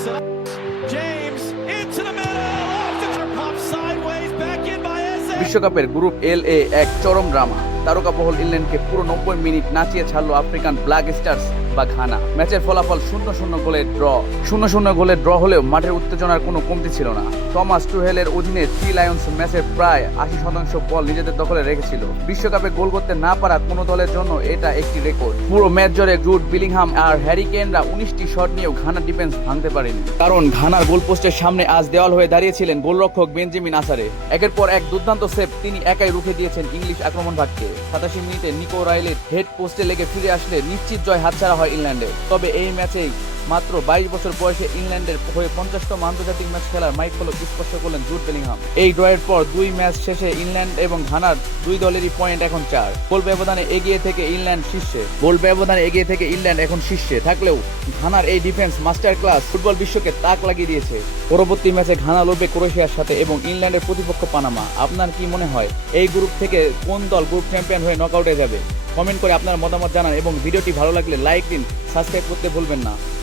James into the middle. Off the pop sideways. Back in by Eze. বিশ্বকাপের group এল এ এক চরম drama. তারকাবহল ইংল্যান্ডকে পুরো 90 মিনিট নাচিয়ে ছাড়লো আফ্রিকান ব্ল্যাক স্টার্স বা ঘানা। ম্যাচের ফলাফল 0-0 গোলে ড্র। 0-0 গোলে ড্র হলেও মাঠের উত্তেজনার কোনো কমতি ছিল না। টমাস টুহেলের অধীনে থ্রি লায়ন্স ম্যাচের প্রায় 80% বল নিজেদের দখলে রেখেছিল। বিশ্বকাপে গোল করতে না পারা কোনো দলের জন্য এটা একটি রেকর্ড। পুরো ম্যাচ জুড়ে জুড বিলিংহাম আর হ্যারি কেনরা 19টি শট নিয়েও ঘানা ডিফেন্স ভাঙতে পারেনি, কারণ ঘানার গোলপোস্টের সামনে আজ দেওয়াল হয়ে দাঁড়িয়েছিলেন গোলরক্ষক বেঞ্জামিন আসারে। একের পর এক দুর্দান্ত সেভ তিনি একাই রুখে দিয়েছেন ইংলিশ আক্রমণ ভাগকে। 87 মিনিটে নিকো রাইলের হেড পোস্টে লেগে ফিরে আসলে নিশ্চিত জয় হাতছাড়া হয় ইংল্যান্ডের। তবে এই ম্যাচেই মাত্র 22 বছর বয়সে ইংল্যান্ডের হয়ে 50তম আন্তর্জাতিক ম্যাচ খেলার মাইল ফলক স্পর্শ করলেন জুড বেলিংহাম। এই ড্রয়ের পর দুই ম্যাচ শেষে ইংল্যান্ড এবং ঘানার দুই দলেরই পয়েন্ট এখন 4। গোল ব্যবধানে এগিয়ে থেকে ইংল্যান্ড এখন শীর্ষে থাকলেও ঘানার এই ডিফেন্স মাস্টার ক্লাস ফুটবল বিশ্বকে তাক লাগিয়ে দিয়েছে। পরবর্তী ম্যাচে ঘানা লড়বে ক্রোয়েশিয়ার সাথে এবং ইংল্যান্ডের প্রতিপক্ষ পানামা। আপনার কি মনে হয় এই গ্রুপ থেকে কোন দল গ্রুপ চ্যাম্পিয়ন হয়ে নকআউটে যাবে? কমেন্ট করে আপনার মতামত জানান এবং ভিডিওটি ভালো লাগলে লাইক দিন, সাবস্ক্রাইব করতে ভুলবেন না।